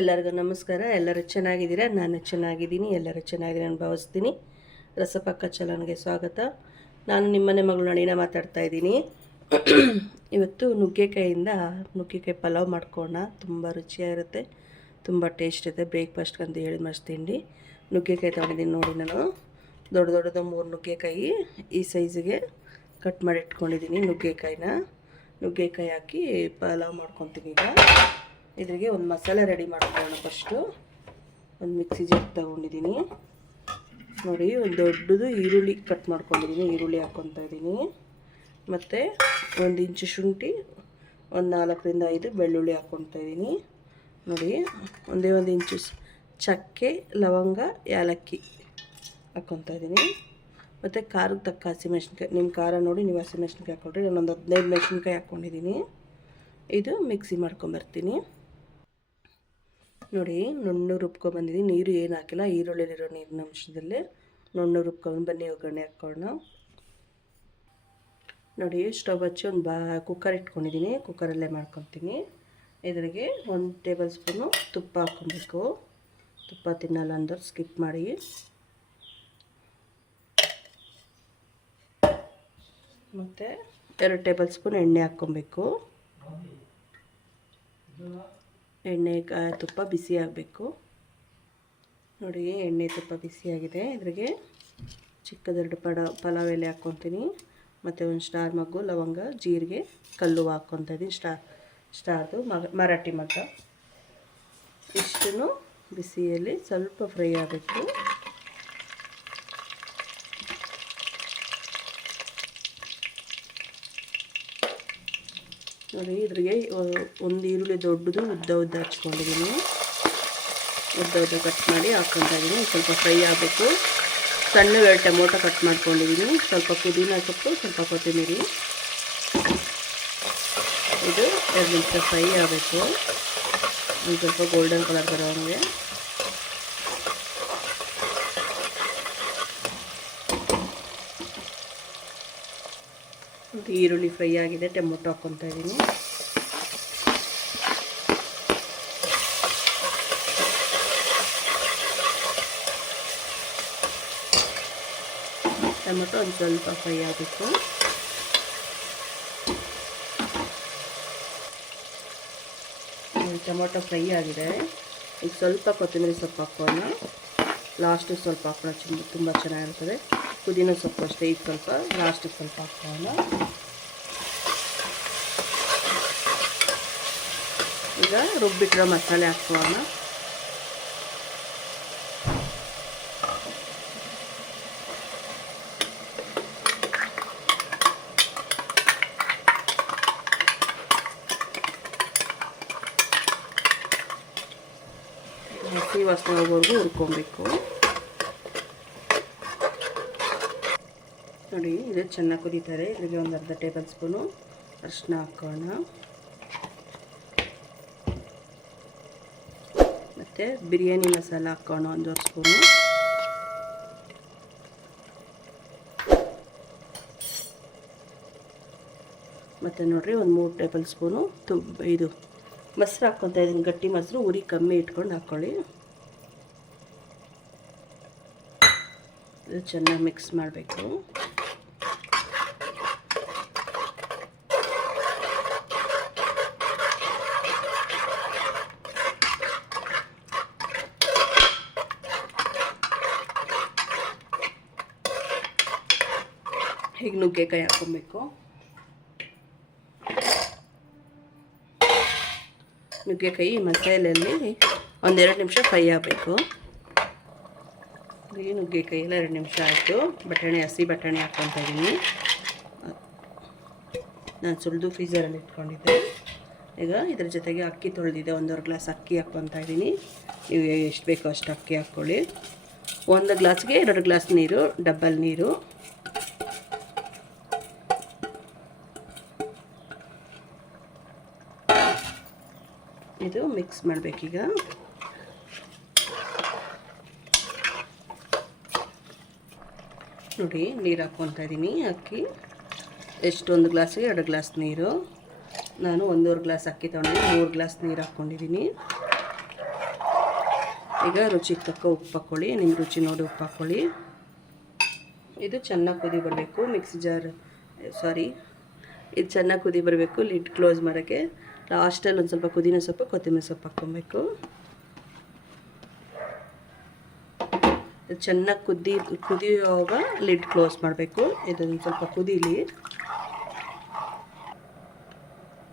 ಎಲ್ಲರಿಗೂ ನಮಸ್ಕಾರ. ಎಲ್ಲರೂ ಚೆನ್ನಾಗಿದ್ದೀರಾ? ನಾನು ಚೆನ್ನಾಗಿದ್ದೀನಿ. ಎಲ್ಲರೂ ಚೆನ್ನಾಗಿದ್ದೀನಿ ನಾನು ಭಾವಿಸ್ತೀನಿ. ರಸಪಕ್ಕ ಚಾನಲ್ಗೆ ಸ್ವಾಗತ. ನಾನು ನಿಮ್ಮನೆ ಮಗಳು ನಳಿನ ಮಾತಾಡ್ತಾ ಇದ್ದೀನಿ. ಇವತ್ತು ನುಗ್ಗೆಕಾಯಿ ಪಲಾವ್ ಮಾಡ್ಕೊಳ್ಳೋಣ. ತುಂಬ ರುಚಿಯಾಗಿರುತ್ತೆ, ತುಂಬ ಟೇಸ್ಟ್ ಇದೆ. ಬ್ರೇಕ್ಫಾಸ್ಟ್ಗೆ ಅಂತ ಹೇಳಿ ಮಸ್ತ್ ತಿಂಡಿ. ನುಗ್ಗೆಕಾಯಿ ತೊಗೊಂಡಿದ್ದೀನಿ ನೋಡಿ. ನಾನು ದೊಡ್ಡದು 3 ನುಗ್ಗೆಕಾಯಿ ಈ ಸೈಜಿಗೆ ಕಟ್ ಮಾಡಿ ಇಟ್ಕೊಂಡಿದ್ದೀನಿ. ನುಗ್ಗೆಕಾಯಿ ಹಾಕಿ ಪಲಾವ್ ಮಾಡ್ಕೊತೀನಿ. ಈಗ ಇದ್ರಿಗೆ ಒಂದು ಮಸಾಲೆ ರೆಡಿ ಮಾಡ್ಕೊಳ್ಳೋಣ. ಫಸ್ಟು ಒಂದು ಮಿಕ್ಸಿ ಜಾರ್ ತೊಗೊಂಡಿದ್ದೀನಿ ನೋಡಿ. ಒಂದು ದೊಡ್ಡದು ಈರುಳ್ಳಿ ಕಟ್ ಮಾಡ್ಕೊಂಡಿದ್ದೀನಿ. ಈರುಳ್ಳಿ ಹಾಕ್ಕೊತಾ ಇದ್ದೀನಿ. ಮತ್ತು 1 ಇಂಚು ಶುಂಠಿ, ಒಂದು 4ರಿಂದ 5 ಬೆಳ್ಳುಳ್ಳಿ ಹಾಕ್ಕೊತಾ ಇದ್ದೀನಿ ನೋಡಿ. ಒಂದೇ 1 ಇಂಚು ಚಕ್ಕೆ, ಲವಂಗ, ಏಲಕ್ಕಿ ಹಾಕ್ಕೊತಾ ಇದ್ದೀನಿ. ಮತ್ತು ಖಾರಕ್ಕೆ ತಕ್ಕ ಹಸಿಮೆಣ್ಸಿನ್ಕಾಯಿ, ನಿಮ್ಮ ಖಾರ ನೋಡಿ ನೀವು ಹಸಿಮೆಣ್ಸಿನ್ಕಾಯಿ ಹಾಕ್ಕೊಳ್ರಿ. ನಾನೊಂದು 15 ಮೆಣಸಿನ್ಕಾಯಿ ಹಾಕ್ಕೊಂಡಿದ್ದೀನಿ. ಇದು ಮಿಕ್ಸಿ ಮಾಡ್ಕೊಂಬರ್ತೀನಿ ನೋಡಿ. ನುಣ್ಣಗೆ ರುಬ್ಕೊಂಬಂದಿದ್ದೀನಿ. ನೀರು ಏನು ಹಾಕಿಲ್ಲ, ಈರುಳ್ಳಿಲಿರೋ ನೀರಿನ ಅಂಶದಲ್ಲೇ ನುಣ್ಣಗೆ ರುಬ್ಕೊಂಡು ಬನ್ನಿ. ಒಗ್ಗರಣೆ ಹಾಕ್ಕೊಳ್ಳೋಣ ನೋಡಿ. ಸ್ಟವ್ ಹಚ್ಚಿ ಒಂದು ಕುಕ್ಕರ್ ಇಟ್ಕೊಂಡಿದ್ದೀನಿ. ಕುಕ್ಕರಲ್ಲೇ ಮಾಡ್ಕೊತೀನಿ. ಇದ್ರಿಗೆ 1 ಟೇಬಲ್ ಸ್ಪೂನು ತುಪ್ಪ ಹಾಕ್ಕೊಬೇಕು. ತುಪ್ಪ ತಿನ್ನಲ್ಲ ಅಂದವ್ರು ಸ್ಕಿಪ್ ಮಾಡಿ. ಮತ್ತು 2 ಟೇಬಲ್ ಸ್ಪೂನ್ ಎಣ್ಣೆ ಹಾಕ್ಕೊಬೇಕು. ತುಪ್ಪ ಬಿಸಿ ಆಗಬೇಕು ನೋಡಿ. ಎಣ್ಣೆ ತುಪ್ಪ ಬಿಸಿಯಾಗಿದೆ. ಇದ್ರಿಗೆ ಚಿಕ್ಕದೆರಡು ಪಲಾವ್ ಎಲೆ ಹಾಕ್ಕೊತೀನಿ. ಮತ್ತು ಒಂದು ಸ್ಟಾರ್ ಮಗ್ಗು, ಲವಂಗ, ಜೀರಿಗೆ, ಕಲ್ಲು ಹಾಕ್ಕೊತಾ ಇದ್ದೀನಿ. ಸ್ಟಾರ್ದು ಮರಾಠಿ ಮಗ್ಗ. ಇಷ್ಟನ್ನು ಬಿಸಿಯಲ್ಲಿ ಸ್ವಲ್ಪ ಫ್ರೈ ಆಗಬೇಕು. ನೋಡಿ. ಇದ್ರಿಗೆ ಒಂದು ಈರುಳ್ಳಿ ದೊಡ್ಡದು ಉದ್ದ ಹಚ್ಕೊಂಡಿದ್ದೀನಿ. ಉದ್ದ ಕಟ್ ಮಾಡಿ ಹಾಕ್ಕೊತಾ ಇದ್ದೀನಿ. ಸ್ವಲ್ಪ ಫ್ರೈ ಆಗಬೇಕು. ಸಣ್ಣ 2 ಟೊಮೊಟೊ ಕಟ್ ಮಾಡ್ಕೊಂಡಿದ್ದೀನಿ. ಸ್ವಲ್ಪ ಪುದೀನ ಸೊಪ್ಪು, ಸ್ವಲ್ಪ ಕೊತ್ತಂಬರಿ. ಇದು 2 ನಿಮಿಷ ಫ್ರೈ ಆಗಬೇಕು. ಒಂದು ಸ್ವಲ್ಪ ಗೋಲ್ಡನ್ ಕಲರ್ ಬರೋಂಗೆ. ಈರುಳ್ಳಿ ಫ್ರೈ ಆಗಿದೆ. ಟೊಮೊಟೊ ಹಾಕ್ಕೊತಾ ಇದ್ದೀನಿ. ಟೊಮೊಟೊ ಒಂದು ಸ್ವಲ್ಪ ಫ್ರೈ ಆಗಬೇಕು. ಟೊಮೊಟೊ ಫ್ರೈ ಆಗಿದೆ. ಈಗ ಸ್ವಲ್ಪ ಕೊತ್ತಂಬರಿ ಸೊಪ್ಪು ಹಾಕೋಣ. ಲಾಸ್ಟಿಗೆ ಸ್ವಲ್ಪ ಹಾಕೋಣ, ತುಂಬ ಚೆನ್ನಾಗಿರ್ತದೆ. ಪುದೀನ ಸೊಪ್ಪು ಅಷ್ಟೇ. ಈಗ ಸ್ವಲ್ಪ ಲಾಸ್ಟಿಗೆ ಸ್ವಲ್ಪ ಹಾಕೋಣ. ಈಗ ರುಬ್ಬಿಟ್ಟಿರೋ ಮಸಾಲೆ ಹಾಕೋಣ. ಹಸಿ ವಾಸನೆ ಹೋಗೋವರೆಗೂ ಹುರ್ಕೊಬೇಕು ನೋಡಿ. ಇದು ಚೆನ್ನಾಗಿ ಕುದೀತಾರೆ. ಇದಕ್ಕೆ ಒಂದು ಅರ್ಧ ಟೇಬಲ್ ಸ್ಪೂನು ಅರಿಶಿನ ಹಾಕೋಣ. ಮತ್ತು ಬಿರಿಯಾನಿ ಮಸಾಲ ಹಾಕೋಣ 1 ಸ್ಪೂನು. ಮತ್ತು ನೋಡಿರಿ ಒಂದು 3 ಟೇಬಲ್ ಸ್ಪೂನು ಇದು ಮೊಸರು ಹಾಕ್ಕೊತಾ ಇದ್ದೀನಿ. ಗಟ್ಟಿ ಮೊಸರು, ಉರಿ ಕಮ್ಮಿ ಇಟ್ಕೊಂಡು ಹಾಕ್ಕೊಳ್ಳಿ. ಇದು ಚೆನ್ನಾಗಿ ಮಿಕ್ಸ್ ಮಾಡಬೇಕು. ಹೀಗೆ ನುಗ್ಗೆಕಾಯಿ ಹಾಕ್ಕೊಬೇಕು. ನುಗ್ಗೆಕಾಯಿ ಮಸಾಲೆಯಲ್ಲಿ 1-2 ನಿಮಿಷ ಫ್ರೈ ಆಗಬೇಕು. ನುಗ್ಗೆಕಾಯಿ ಎಲ್ಲ 2 ನಿಮಿಷ ಆಯಿತು. ಹಸಿ ಬಟಾಣಿ ಹಾಕ್ಕೊತಾ ಇದ್ದೀನಿ. ನಾನು ಸುಲಿದು ಫ್ರೀಝರಲ್ಲಿ ಇಟ್ಕೊಂಡಿದ್ದೆ. ಈಗ ಇದ್ರ ಜೊತೆಗೆ ಅಕ್ಕಿ ತೊಳೆದಿದ್ದೆ. 1.5 ಗ್ಲಾಸ್ ಅಕ್ಕಿ ಹಾಕ್ಕೊತಾ ಇದ್ದೀನಿ. ನೀವು ಎಷ್ಟು ಬೇಕೋ ಅಷ್ಟು ಅಕ್ಕಿ ಹಾಕ್ಕೊಳ್ಳಿ. 1 ಗ್ಲಾಸ್ಗೆ 2 ಗ್ಲಾಸ್ ನೀರು, ಡಬ್ಬಲ್ ನೀರು. ಇದು ಮಿಕ್ಸ್ ಮಾಡಬೇಕೀಗ. ನೋಡಿ ನೀರು ಹಾಕ್ಕೊತಾ ಇದ್ದೀನಿ. ಅಕ್ಕಿ ಎಷ್ಟು 1 ಗ್ಲಾಸ್ಗೆ 2 ಗ್ಲಾಸ್ ನೀರು. ನಾನು 1.5 ಗ್ಲಾಸ್ ಅಕ್ಕಿ ತೊಗೊಂಡಿದ್ದೀನಿ. 3 ಗ್ಲಾಸ್ ನೀರು ಹಾಕ್ಕೊಂಡಿದ್ದೀನಿ. ಈಗ ರುಚಿಗೆ ತಕ್ಕ ಉಪ್ಪು ಹಾಕ್ಕೊಳ್ಳಿ, ನಿಮ್ಮ ರುಚಿ ನೋಡಿ ಉಪ್ಪು ಹಾಕ್ಕೊಳ್ಳಿ. ಇದು ಚೆನ್ನಾಗಿ ಕುದಿ ಬರಬೇಕು. ಇದು ಚೆನ್ನಾಗಿ ಕುದಿ ಬರಬೇಕು. ಲಿಡ್ ಕ್ಲೋಸ್ ಮಾಡೋಕ್ಕೆ ಲಾಸ್ಟಲ್ಲಿ ಒಂದು ಸ್ವಲ್ಪ ಪುದೀನ ಸೊಪ್ಪು, ಕೊತ್ತಂಬರಿ ಸೊಪ್ಪು ಹಾಕ್ಕೊಬೇಕು. ಚೆನ್ನಾಗಿ ಕುದಿಯುವಾಗ ಲಿಡ್ ಕ್ಲೋಸ್ ಮಾಡಬೇಕು. ಇದೊಂದು ಸ್ವಲ್ಪ ಕುದೀಲಿ.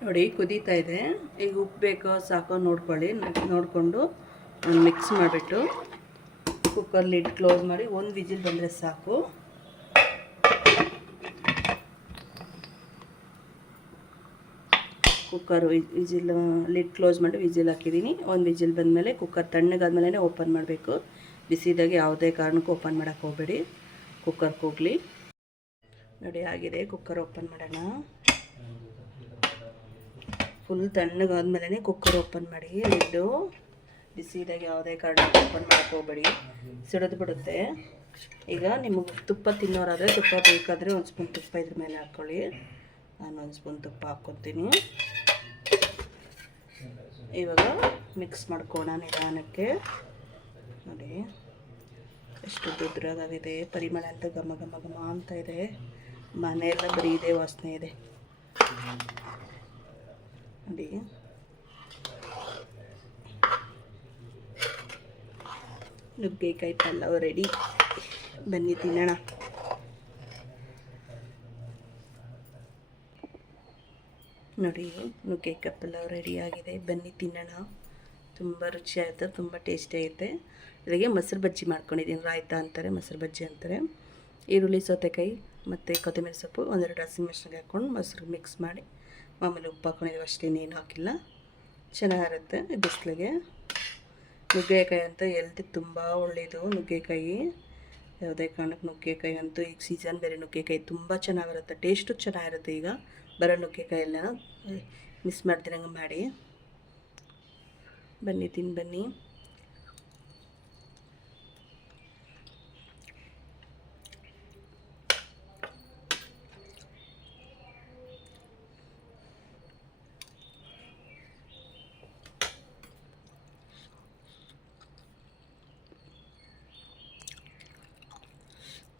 ನೋಡಿ ಕುದೀತಾ ಇದೆ. ಈಗ ಉಪ್ಪು ಬೇಕೋ ಸಾಕೋ ನೋಡ್ಕೊಳ್ಳಿ. ನೋಡಿಕೊಂಡು ಮಿಕ್ಸ್ ಮಾಡಿಬಿಟ್ಟು ಕುಕ್ಕರ್ ಲಿಡ್ ಕ್ಲೋಸ್ ಮಾಡಿ ಒಂದು ವಿಜಿಲ್ ಬಂದರೆ ಸಾಕು. ಕುಕ್ಕರ್ ಲಿಡ್ ಕ್ಲೋಸ್ ಮಾಡಿ ವಿಜಿಲ್ ಹಾಕಿದ್ದೀನಿ. ಒಂದು ವಿಜಿಲ್ ಬಂದಮೇಲೆ ಕುಕ್ಕರ್ ತಣ್ಣಗಾದ್ಮೇಲೆ ಓಪನ್ ಮಾಡಬೇಕು. ಬಿಸಿದಾಗೆ ಯಾವುದೇ ಕಾರಣಕ್ಕೂ ಓಪನ್ ಮಾಡೋಕ್ಕೆ ಹೋಗಬೇಡಿ, ಕುಕ್ಕರ್ ಕೂಗಲಿ. ನೋಡಿ ಆಗಿದೆ. ಕುಕ್ಕರ್ ಓಪನ್ ಮಾಡೋಣ. ಫುಲ್ ತಣ್ಣಗಾದ್ಮೇಲೆ ಕುಕ್ಕರ್ ಓಪನ್ ಮಾಡಿ. ಲಿಡ್ಡು ಬಿಸಿದಾಗೆ ಯಾವುದೇ ಕಾರಣಕ್ಕೂ ಓಪನ್ ಮಾಡೋಕ್ಕೆ ಹೋಗಬೇಡಿ, ಸಿಡಿದು ಬಿಡುತ್ತೆ. ಈಗ ನಿಮಗೆ ತುಪ್ಪ ತಿನ್ನೋರಾದರೆ ತುಪ್ಪ ಬೇಕಾದರೆ ಒಂದು ಸ್ಪೂನ್ ತುಪ್ಪ ಇದ್ರ ಮೇಲೆ ಹಾಕ್ಕೊಳ್ಳಿ. ನಾನು ಒಂದು ಸ್ಪೂನ್ ತುಪ್ಪ ಹಾಕ್ಕೊತೀನಿ. ಇವಾಗ ಮಿಕ್ಸ್ ಮಾಡ್ಕೊಳ್ಳೋಣ ನಿಧಾನಕ್ಕೆ. ನೋಡಿ ಎಷ್ಟು ದುದ್ರದಾಗಿದೆ. ಪರಿಮಳ ಅಂತ ಘಮ ಘಮ ಘಮ ಅಂತ ಇದೆ. ಮನೆಯೆಲ್ಲ ಬರೀ ಇದೆ ವಾಸನೆ ಇದೆ ನೋಡಿ. ನುಗ್ಗೆಕಾಯಿ ಪಲಾವ್ ರೆಡಿ. ಬನ್ನಿ ತಿನ್ನೋಣ. ನೋಡಿ ನುಗ್ಗೆಕಾಯಿ ಪಲಾವ್ ರೆಡಿ ಆಗಿದೆ. ಬನ್ನಿ ತಿನ್ನೋಣ. ತುಂಬ ರುಚಿಯಾಗುತ್ತೆ, ತುಂಬ ಟೇಸ್ಟಿ ಆಗುತ್ತೆ. ಇದಕ್ಕೆ ಮೊಸರು ಬಜ್ಜಿ ಮಾಡ್ಕೊಂಡಿದ್ದೀನಿ. ರಾಯ್ತ ಅಂತಾರೆ, ಮೊಸರು ಬಜ್ಜಿ ಅಂತಾರೆ. ಈರುಳ್ಳಿ, ಸೌತೆಕಾಯಿ ಮತ್ತು ಕೊತ್ತಂಬರಿ ಸೊಪ್ಪು, ಒಂದೆರಡು ಹಸಿಮೆಣಸಿನ್ಕಾಯಿ ಹಾಕ್ಕೊಂಡು ಮೊಸರು ಮಿಕ್ಸ್ ಮಾಡಿ ಮಾಮೂಲಿ ಉಪ್ಪು ಹಾಕ್ಕೊಂಡಿದ್ದೀವಿ ಅಷ್ಟೇ, ಇನ್ನೇನು ಹಾಕಿಲ್ಲ. ಚೆನ್ನಾಗಿರುತ್ತೆ ಬಿಸಿಲಿಗೆ. ನುಗ್ಗೆಕಾಯಿ ಅಂತ ಹೆಲ್ತಿಗೆ ತುಂಬ ಒಳ್ಳೆಯದು ನುಗ್ಗೆಕಾಯಿ. ಯಾವುದೇ ಕಾರಣಕ್ಕೆ ನುಗ್ಗೆಕಾಯಿ ಅಂತೂ ಈಗ ಸೀಸನ್ ಬೇರೆ. ನುಗ್ಗೆಕಾಯಿ ತುಂಬ ಚೆನ್ನಾಗಿರುತ್ತೆ, ಟೇಸ್ಟು ಚೆನ್ನಾಗಿರುತ್ತೆ. ಈಗ ಬರೋ ನುಗ್ಗೆಕಾಯಿ ಎಲ್ಲ ಮಿಸ್ ಮಾಡ್ದಿರಂಗೆ ಮಾಡಿ. ಬನ್ನಿ ಬನ್ನಿ.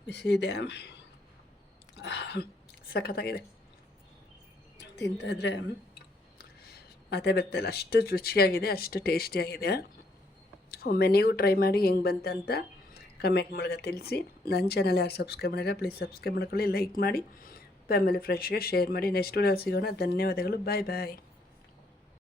ಬಿಸಿ ಇದೆ, ಸಖತ್ತಾಗಿದೆ. ತಿಂತಾಯಿದ್ರೆ ಮಾತೇ ಬರ್ತಲ್ಲ, ಅಷ್ಟು ರುಚಿಯಾಗಿದೆ, ಅಷ್ಟು ಟೇಸ್ಟಿಯಾಗಿದೆ. ಒಮ್ಮೆ ನೀವು ಟ್ರೈ ಮಾಡಿ ಹೆಂಗೆ ಬಂತಂತ ಕಮೆಂಟ್ ಮೂಲಕ ತಿಳಿಸಿ. ನನ್ನ ಚಾನಲ್ ಯಾರು ಸಬ್ಸ್ಕ್ರೈಬ್ ಮಾಡಿದ್ರೆ ಪ್ಲೀಸ್ ಸಬ್ಸ್ಕ್ರೈಬ್ ಮಾಡ್ಕೊಳ್ಳಿ, ಲೈಕ್ ಮಾಡಿ, ಫ್ಯಾಮಿಲಿ ಫ್ರೆಂಡ್ಸ್ಗೆ ಶೇರ್ ಮಾಡಿ. ನೆಕ್ಸ್ಟ್ ವಿಡಿಯೋ ಸಿಗೋಣ. ಧನ್ಯವಾದಗಳು. ಬಾಯ್ ಬಾಯ್.